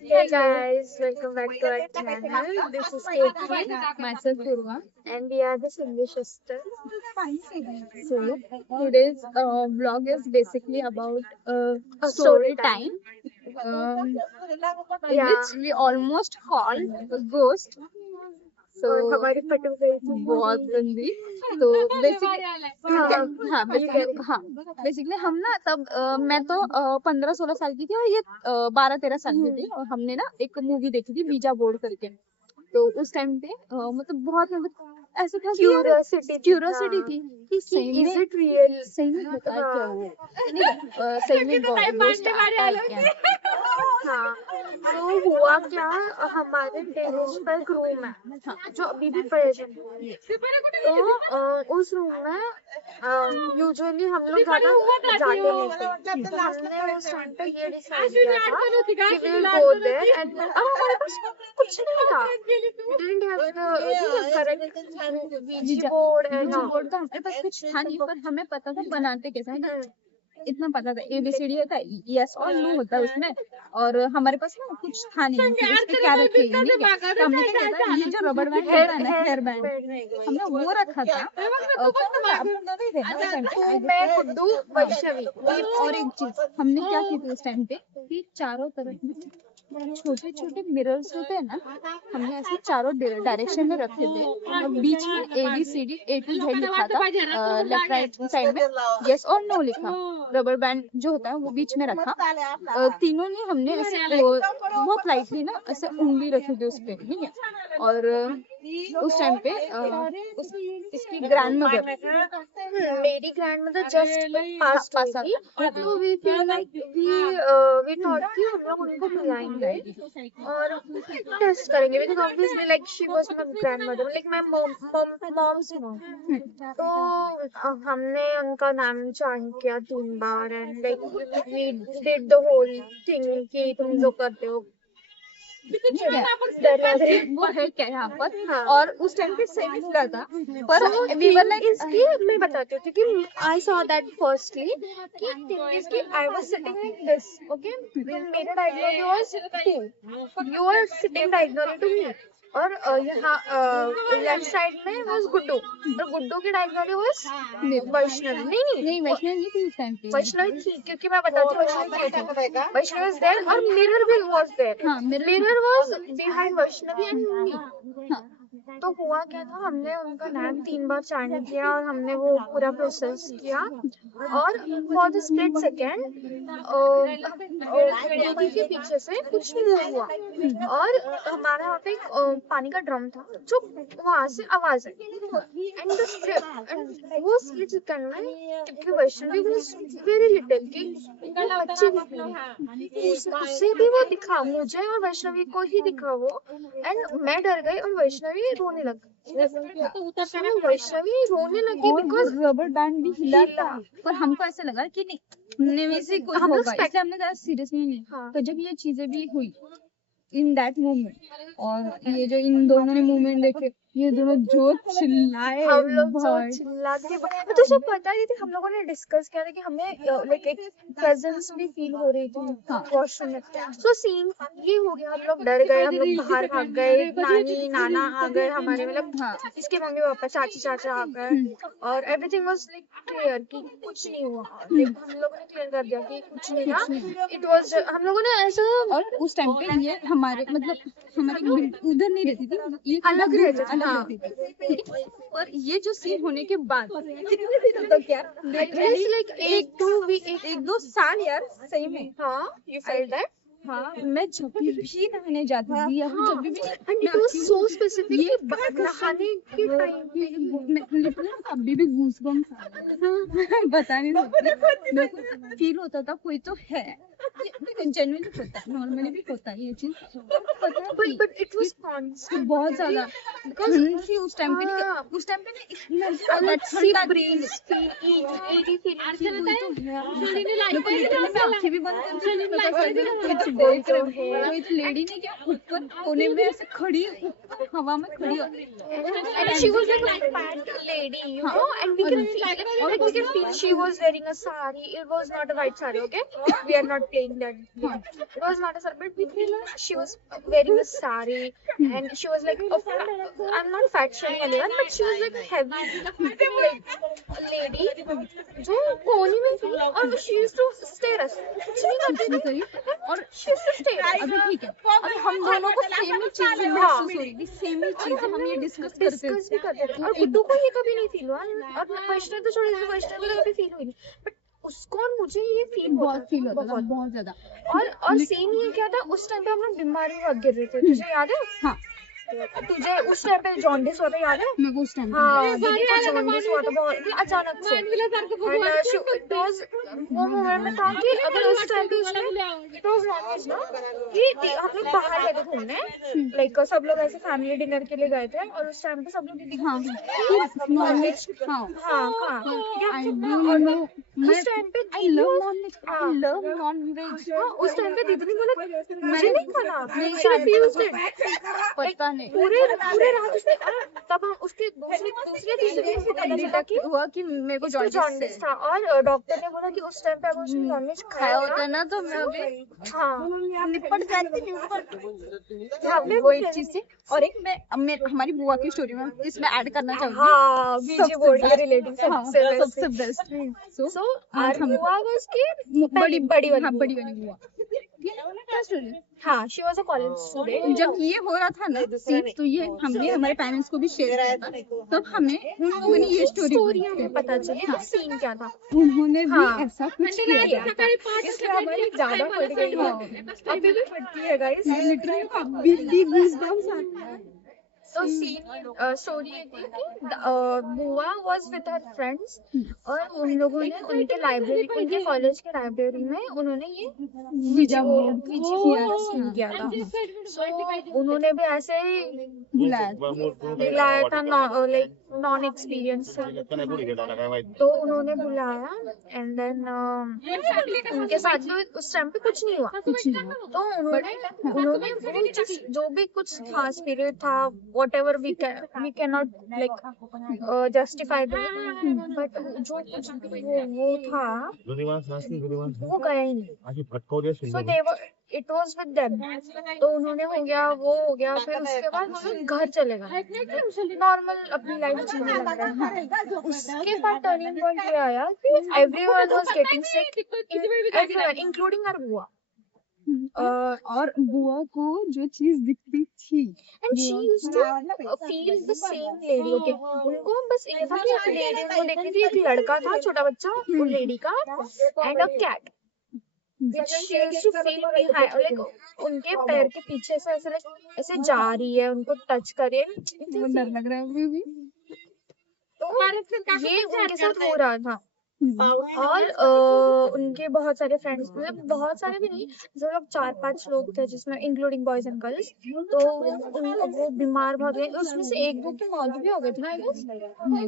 Hey guys, welcome back to our channel. This is Katie, myself Purva, and we are the Single Sisters. So today's vlog is basically about a story time, um, which we almost called a ghost. So हमारी फट गई थी बहुत गंदी। तो basically हाँ basically हम ना तब मैं तो 15-16 साल की थी और ये 12-13 साल की थी और हमने ना एक मूवी देखी थी बीजा बोर्ड करके। तो उस टाइम पे मतलब बहुत मतलब ऐसा था क्यूरियोसिटी थी कि सही में रियल सही में होता है क्या वो नहीं सही में गोस्ट आता है क्या। हाँ तो हुआ क्या हमारे टेरेस पर एक रूम है जो अभी भी प्रेजेंट है। तो उस रूम में यूजुअली हम लोग ज्यादा जाते नहीं थे। हमने उस टाइम पे ये डिसाइड किया था कि we will go there and हमारे पास कुछ नहीं था। didn't have the correct Ouija board है ना। बोर्ड तो हमारे पास कुछ था नहीं पर हमें पता था बनाते कैसा है। इतना पता था ABCD होता है यस और नो होता है उसमें और हमारे पास ना कुछ था नहीं कि इसके क्या रखे नहीं क्या। तो हमने क्या किया था ये जो रबर बैंड होता है ना हेयर बैंड हमने वो रखा था। मैं गुड्डू वैष्णवी और एक चीज हमने क्या की थी उस टाइम पे कि चारों तरफ छोटे छोटे मिरर्स होते हैं ना हमने ऐसे चारों डायरेक्शन में रखे थे और बीच में ABCD A to Z लिखा था लेफ्ट राइट साइड में यस और नो लिखा। रबर बैंड जो होता है वो बीच में रखा। तीनों ने हमने ऐसे बहुत लाइटली ना ऐसे उंगली रखी थी उस पे ठीक है। और उस टाइम पे इसकी ग्रैंडमदर मेरी ग्रैंडमदर जस्ट पास हुई तो we feel like we thought कि हम लोग उनको बुलाएंगे और टेस्ट करेंगे because obviously like she was my grandmother like my mom's mom. तो हमने उनका नाम चांट किया 3 बार and like we did the whole thing कि तुम जो करते हो वो है क्या यहाँ पर। हाँ। और उस टाइम पे सही मिला था पर इसकी मैं बताती हूँ क्योंकि आई सॉ दैट फर्स्टली कि इसकी I was sitting like this okay मेरा diagonally was 2 you are sitting diagonally to me और यहाँ लेफ्ट साइड में वाज गुड्डू और गुड्डू की डायगोनली वाज वैष्णवी नहीं वैष्णवी नहीं थी उस टाइम पे वैष्णवी थी क्योंकि मैं बताती हूँ वैष्णवी थी वैष्णवी वाज देयर और मिरर भी वाज देयर। हाँ mirror was behind Vaishnavi and me. तो हुआ क्या था हमने उनका नाम 3 बार चांट किया और हमने वो पूरा प्रोसेस किया और फॉर द स्प्लिट सेकेंड खिड़की के पीछे से कुछ मूव हुआ और हमारा वहाँ पे एक पानी का ड्रम था जो वहां से आवाज आई एंड वो स्प्लिट सेकेंड में क्योंकि वैष्णवी वाज वेरी लिटिल कि बच्ची उससे भी वो दिखा मुझे और वैष्णवी को ही दिखा वो एंड मैं डर गई और वैष्णवी रोने लगी। वैष्णवी रोने लगी बिकॉज रबर बैंड भी हिला था पर हमको ऐसा लगा कि नहीं हमने में से कोई होगा इसलिए हमने ज़्यादा सीरियस नहीं लिया। हाँ। तो जब ये चीजें भी हुई इन दैट मोमेंट और ये जो इन दोनों ने मूवमेंट देखे ये दोनों जो चिल्लाए हम लोग जो चिल्लाते थे तो सब पता नहीं थी। हम लोगों ने डिस्कस किया था कि हमें लाइक एक प्रेजेंस भी फील हो रही थी वॉशरूम में। सो सीन ये हो गया हम लोग डर गए हम लोग बाहर भाग गए नानी नाना आ गए हमारे मतलब इसके मम्मी पापा चाची चाचा आ गए और एवरीथिंग वाज लाइक क्लियर कि कुछ नहीं हुआ। हम लोगों ने क्लियर कर दिया कि कुछ नहीं था इट वाज हम लोगों ने ऐसा। और उस टाइम पे ये हमारे मतलब हमारी उधर नहीं रहती थी ये अलग रहती थी और ये जो सीन होने के बाद कितने दिनों तक यार लाइक एक दो साल यार सही में। हाँ यू फेल्ट दैट। हाँ मैं जब भी नहाने जाती थी या जब भी and it was so specific नहाने के टाइम पे अभी भी गूज़बम्स बता नहीं सकती फील होता था कोई तो है जेन्युइनली होता है नॉर्मली भी होता है ये चीज पता है बट इट वाज कॉन्स्टेंट बहुत ज्यादा ठंड थी उस टाइम पे इतना ज्यादा ठंडा ब्रेन एटी फीलिंग आंखें भी बंद कर कोई तो लेडी ने क्या ऊपर कोने में ऐसे खड़ी हवा में खड़ी and she was like a fat lady you know and we can feel she was wearing a sari. It was not a white sari, okay? We are not playing that game. It was not a surprise, but she was wearing a sari and she was like, I'm not fat shaming anyone, but she was like heavy, like a lady जो कोहनी में थी और she used to stare us. कुछ नहीं करती थी और she used to stare us. अभी ठीक है, अभी हम दोनों को सेम ही चीजें महसूस हो रही थी, सेम ही चीजें हम ये डिस्कस भी करते थे और गुड्डू को ये कभी नहीं फील हुआ और वैष्णव तो छोड़ दीजिए, वैष्णव को तो कभी फील हुई नहीं, बट उसको और मुझे ये फील बहुत फील होता था, बहुत ज्यादा। और सीन ये क्या था, उस टाइम पे हम लोग बीमार भी बहुत गिर रहे थे, तुझे याद है? हाँ, तुझे उस टाइम पे जॉन्डिस हुआ था, याद है? मेरे को उस टाइम हाँ, जॉन्डिस हुआ था बहुत अचानक से। वो मोमेंट में था कि अगर उस टाइम पे उसने इट वाज नॉनवेज ना कि हम लोग बाहर गए थे घूमने, लाइक सब लोग ऐसे फैमिली डिनर के लिए गए थे और उस टाइम पे सब लोग हाँ नॉनवेज खाओ। हाँ आई डोंट नो, उस टाइम पे I love nonveg, I love nonveg. उस टाइम पे दीदी ने बोला मुझे नहीं खाना, पता नहीं पूरे रात उसने, तब हम उसके दूसरे तीसरे दिन से पता चला कि हुआ कि मेरे को जॉन्डिस था और डॉक्टर ने बोला कि उस टाइम पे अगर उसने नॉनवेज खाया होता ना तो मैं अभी हाँ निपट जाती। वो एक चीज थी और एक मैं हमारी बुआ की स्टोरी में इसमें ऐड करना चाहूंगी। हाँ, बीजे बोर्ड के रिलेटिव सबसे बेस्ट। सो आर बुआ वाज की बड़ी वाली बुआ। हाँ, she was a college student। जब ये हो रहा था ना सीन, तो ये हमने हमारे पेरेंट्स को भी शेयर किया था, तब हमें उन लोगों ने ये स्टोरी हमें पता चली कि सीन क्या था। उन्होंने भी ऐसा कुछ किया था, इसलिए हमारी ज्यादा फट गई है, अभी भी फटती है गाइस, लिटरली 20 तो सीन स्टोरी ये थी कि बुआ वाज विद हर फ्रेंड्स और उन लोगों ने उनके कॉलेज के लाइब्रेरी में उन्होंने ये किया था। सो उन्होंने भी ऐसे ही बुलाया था, लाइक नॉन एक्सपीरियंस, तो उन्होंने बुलाया एंड देन उनके साथ भी उस टाइम पे कुछ नहीं हुआ, तो उन्होंने वो जो भी कुछ था स्पिरिट था, whatever we cannot like justify that, but जो कुछ भी वो था वो गया ही नहीं, so they were it was with them। तो उन्होंने हो गया फिर उसके बाद वो लोग घर चले गए, नॉर्मल अपनी लाइफ जीने लग गए। उसके बाद टर्निंग पॉइंट ये आया कि everyone was getting sick, everyone including our बुआ। और बुआ को जो चीज दिखती थी and she used to feel the same lady, okay, उनको बस ये था कि लेडी को देखती थी, एक लड़का था छोटा बच्चा वो लेडी का and a cat which she used to feel behind, like उनके पैर के पीछे से ऐसे जा रही है, उनको टच करे, वो डर लग रहा है अभी भी। तो ये उनके साथ हो रहा था और उनके बहुत सारे फ्रेंड्स, मतलब बहुत सारे भी नहीं, जो लोग 4-5 लोग थे जिसमें इंक्लूडिंग बॉयज एंड गर्ल्स, तो वो बीमार बहुत गए, उसमें से 1-2 की मौत भी हो गई थी ना, आई गेस।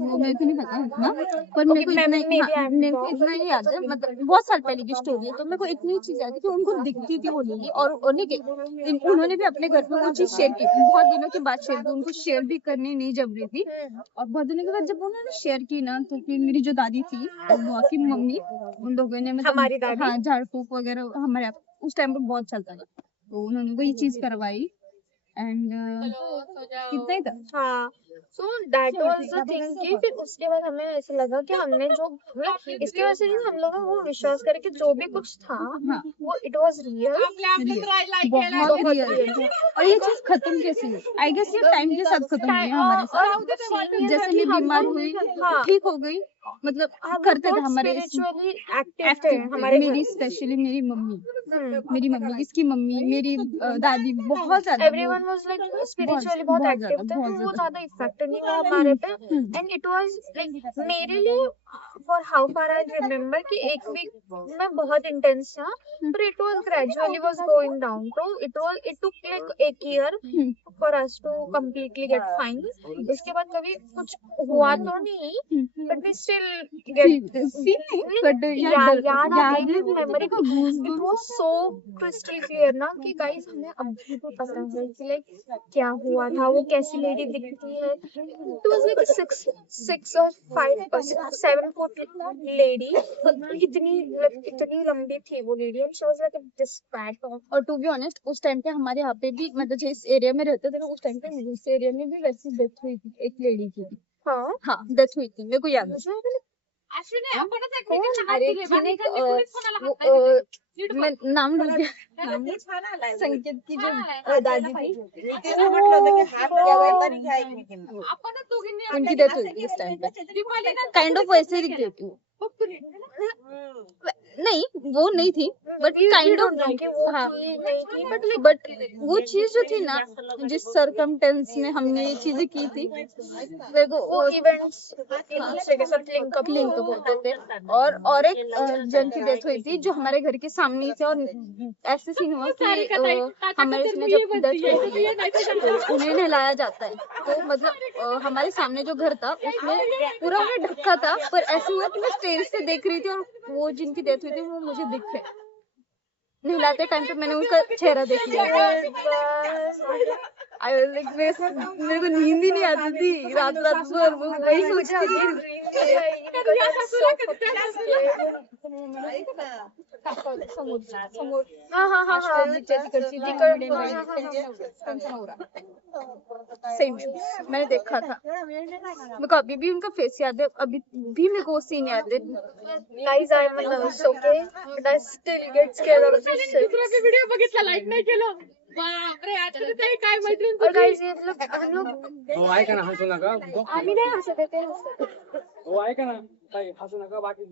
वो मेरे को नहीं पता इतना, पर मेरे को इतना ही याद है, मतलब बहुत साल पहले की स्टोरी है, तो मेरे को इतनी चीज याद है कि उनको दिखती थी वो लेडी, और उन्होंने भी अपने घर पे वो चीज शेयर की, बहुत दिनों के बाद शेयर की, उनको शेयर भी करनी नहीं जम रही थी, और बहुत दिनों के बाद जब उन्होंने शेयर की ना, तो फिर मेरी जो दादी थी बुआ की मम्मी, उन लोगों ने मतलब हमारी दादी, हाँ, झाड़ फूक वगैरह हमारे उस टाइम पे बहुत चलता था, तो उन्होंने वही चीज करवाई एंड कितना ही था। हाँ, so that was the thing कि फिर उसके बाद हमें ऐसा लगा कि हमने जो इसके वजह से नहीं, हम लोगों को विश्वास करके जो भी कुछ था वो इट वाज रियल, बहुत रियल। और ये चीज खत्म कैसे हुई? आई गेस ये टाइम के साथ खत्म हुई हमारे साथ, जैसे मैं बीमार हुई ठीक हो गई, मतलब करते थे हमारे स्पिरिचुअली एक्टिव थे हमारे, मेरी स्पेशली मेरी मम्मी, इसकी मम्मी, मेरी दादी, बहुत ज्यादा एवरीवन वाज लाइक स्पिरिचुअली बहुत एक्टिव थे, तो वो ज्यादा इफेक्ट नहीं हुआ हमारे पे। एंड इट वाज लाइक मेरे लिए for how far I remember कि एक वीक में बहुत इंटेंस था, पर it was gradually was going down, तो it took like 1 year for us to completely get fine. उसके बाद कभी कुछ हुआ तो नहीं, but we still get memory को, it was so crystal clear ना कि गाइस हमें अभी भी पता है कि लाइक क्या हुआ था, वो कैसी लेडी दिखती है। It was like 6 or 5 or 7 7 foot lady. इतनी लंबी थी वो lady, and she was like this fat. और टू बी ऑनेस्ट उस टाइम पे हमारे यहाँ पे भी मतलब जिस एरिया में रहते थे ना उस टाइम पे उस एरिया में भी वैसी डेथ हुई थी एक लेडी की। हाँ, हाँ डेथ हुई थी मेरे को याद है। अरे तिने मैं नाम भूल गया नाम संकेत की जो दादी थी उनकी डेथ हुई थी इस टाइम पे। काइंड ऑफ वैसे ही दिखती थी नहीं वो नहीं थी बट काइंड ऑफ हाँ बट वो चीज जो थी ना जिस सरकमटेंस में हमने ये चीजें की थी मेरे को वो इवेंट्स एक दूसरे के साथ लिंक तो बोलते थे। और एक जन की डेथ हुई थी जो हमारे घर के सामने ही थे और ऐसे सीन हुआ कि हमारे इसमें जब डेथ हुई थी उन्हें नहलाया जाता है तो मतलब हमारे सामने जो घर था उसमें पूरा उन्हें ढका था पर ऐसे हुआ कि मैं स्टेज से देख रही थी और वो जिनकी डेथ हुई थी वो मुझे दिख गए नहलाते टाइम पे मैंने उनका चेहरा देख लिया। मेरे को नींद ही नहीं आती थी रात भर वो वही सोचती थी। सेम मैंने देखा था मेरे को अभी भी उनका फेस याद है अभी भी मेरे को सीन याद है। Guys, I'm a nurse, okay? But I still get scared of this shit. Video बघितला लाईक नाही केलं बापरे आता ते काय मैत्रीण और guys, ये हम लोग हो ऐका ना हसू नका आम्ही नाही हसत आहे, ते हसत आहेत. हो ऐका ना ताई हसू नका बाकी